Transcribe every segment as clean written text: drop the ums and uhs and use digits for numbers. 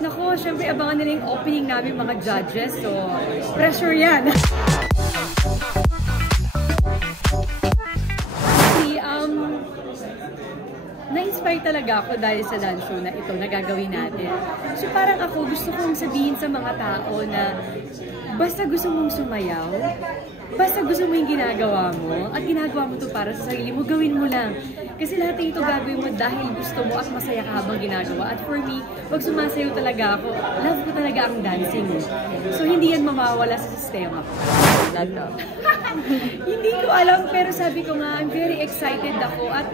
Nako, syempre abangan nila yung opening namin mga judges. So, pressure yan. Na-inspire talaga ako dahil sa dance show na ito na gagawin natin. So parang ako gusto kong sabihin sa mga tao na basta gusto mong sumayaw, basta gusto mo yung ginagawa mo, at ginagawa mo to para sa sarili mo, gawin mo lang. Kasi lahat ng ito gagawin mo dahil gusto mo at masaya ka habang ginagawa. At for me, pag sumasayaw talaga ako, love ko talaga ang dancing. So hindi yan mamawala sa sistema ko. Hindi ko alam, pero sabi ko nga, I'm very excited ako. At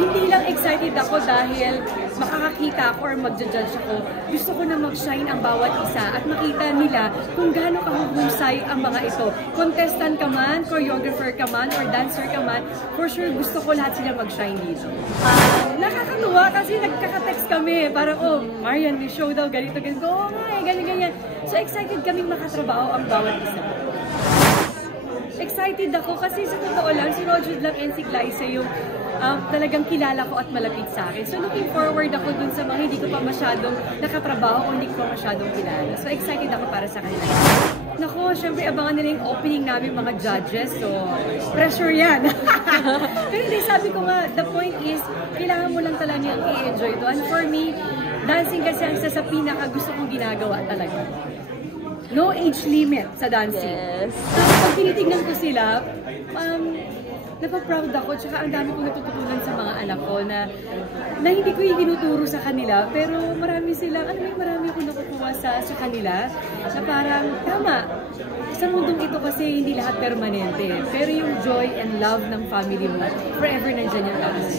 hindi lang excited ako dahil makakakita ako or magja-judge ako. Gusto ko na mag-shine ang bawat isa at makita nila kung gaano kahuhusay ang mga ito. Contestant ka man, choreographer ka man, or dancer ka man, for sure gusto ko lahat sila mag-shine dito. Nakakatuwa kasi nagkaka-text kami. Parang, oh, Marian, may show daw, ganito, ganito. Oo nga eh, ganyan. So excited kaming makatrabaho ang bawat isa. Excited ako kasi sa totoo lang, si Roger lang and si Glyza yung talagang kilala ko at malapit sa akin. So looking forward ako dun sa mga hindi ko pa masyadong nakatrabaho o hindi ko pa masyadong kilala. So excited ako para sa kanila. Nako, syempre abangan nila yung opening namin mga judges. So pressure yan. Pero hindi, sabi ko nga, the point is, kailangan mo lang talaga yung i-enjoy ito. And for me, dancing kasi ang isa sa pinaka gusto kong ginagawa talaga. No age limit sa dancing. Yes. So, pag tinitignan ko sila, napaproud ako, tsaka ang dami kong natututunan sa mga anak ko na hindi ko yung tinuturo sa kanila, pero marami silang, marami akong nakukuha sa kanila, na parang, tama, sa mundong ito kasi hindi lahat permanente, pero yung joy and love ng family mo, forever nandyan yung tapos.